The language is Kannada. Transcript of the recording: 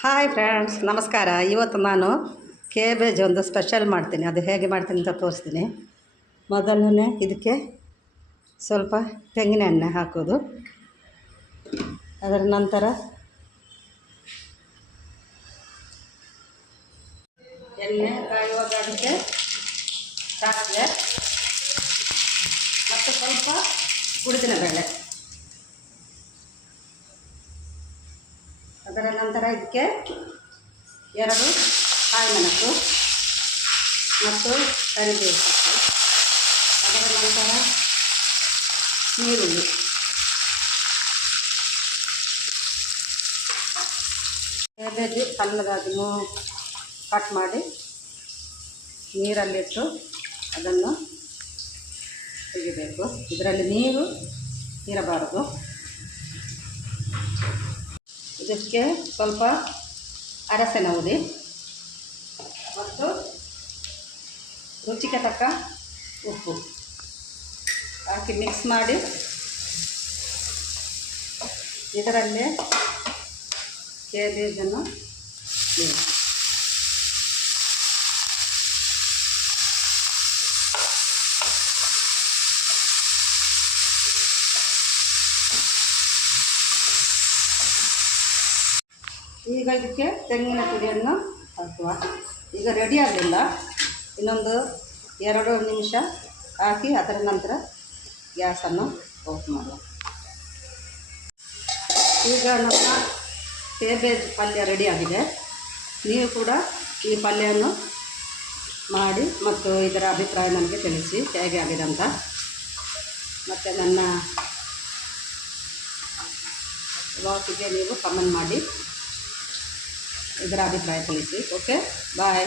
ಹಾಯ್ ಫ್ರೆಂಡ್ಸ್, ನಮಸ್ಕಾರ. ಇವತ್ತು ನಾನು ಕೇಬೇಜ್ ಒಂದು ಸ್ಪೆಷಲ್ ಮಾಡ್ತೀನಿ. ಅದು ಹೇಗೆ ಮಾಡ್ತೀನಿ ಅಂತ ತೋರಿಸ್ತೀನಿ. ಮೊದಲನೇ ಇದಕ್ಕೆ ಸ್ವಲ್ಪ ತೆಂಗಿನ ಎಣ್ಣೆ ಹಾಕೋದು. ಅದರ ನಂತರ ಎಣ್ಣೆ ಕಾಯುವಾಗ ಅದಕ್ಕೆ ಸಾಸಿವೆ ಮತ್ತು ಸ್ವಲ್ಪ ಉದ್ದಿನಬೇಳೆ. ಅದರ ನಂತರ ಇದಕ್ಕೆ 2 ಕಾಯಿಮೆಣಸು ಮತ್ತು ಕರಿಬೇವು ಸೊಪ್ಪು. ಅದರ ನಂತರ ಈರುಳ್ಳಿ. ಕೇಬೇಜು ಸಣ್ಣದಾಗಿ ಕಟ್ ಮಾಡಿ ನೀರಲ್ಲಿಟ್ಟು ಅದನ್ನು ತೆಗಿಬೇಕು. ಇದರಲ್ಲಿ ನೀರು ಇರಬಾರದು. ಇದಕ್ಕೆ ಸ್ವಲ್ಪ ಅರಸಿನ ಹುಡಿ ಮತ್ತು ರುಚಿಗೆ ತಕ್ಕ ಉಪ್ಪು ಹಾಕಿ ಮಿಕ್ಸ್ ಮಾಡಿ ಇದರಲ್ಲೇ ಕೇಬೇಜನ್ನು ಈಗ ಇದಕ್ಕೆ ತೆಂಗಿನ ತುರಿಯನ್ನು ಹಾಕುವ. ಈಗ ರೆಡಿ ಆಗಲಿಲ್ಲ, ಇನ್ನೊಂದು 2 ನಿಮಿಷ ಹಾಕಿ ಅದರ ನಂತರ ಗ್ಯಾಸನ್ನು ಆಫ್ ಮಾಡುವ. ಈಗ ನಮ್ಮ ಕೇಬೇಜ್ ಪಲ್ಯ ರೆಡಿಯಾಗಿದೆ. ನೀವು ಕೂಡ ಈ ಪಲ್ಯವನ್ನು ಮಾಡಿ ಮತ್ತು ಇದರ ಅಭಿಪ್ರಾಯ ನನಗೆ ತಿಳಿಸಿ ಹೇಗೆ ಆಗಿದೆ ಅಂತ. ಮತ್ತು ನನ್ನ ವ್ಲಾಗಿಗೆ ನೀವು ಕಮೆಂಟ್ ಮಾಡಿ ಇದರ ಅಭಿಪ್ರಾಯ ತಿಳಿಸಿ. ಓಕೆ, ಬಾಯ್.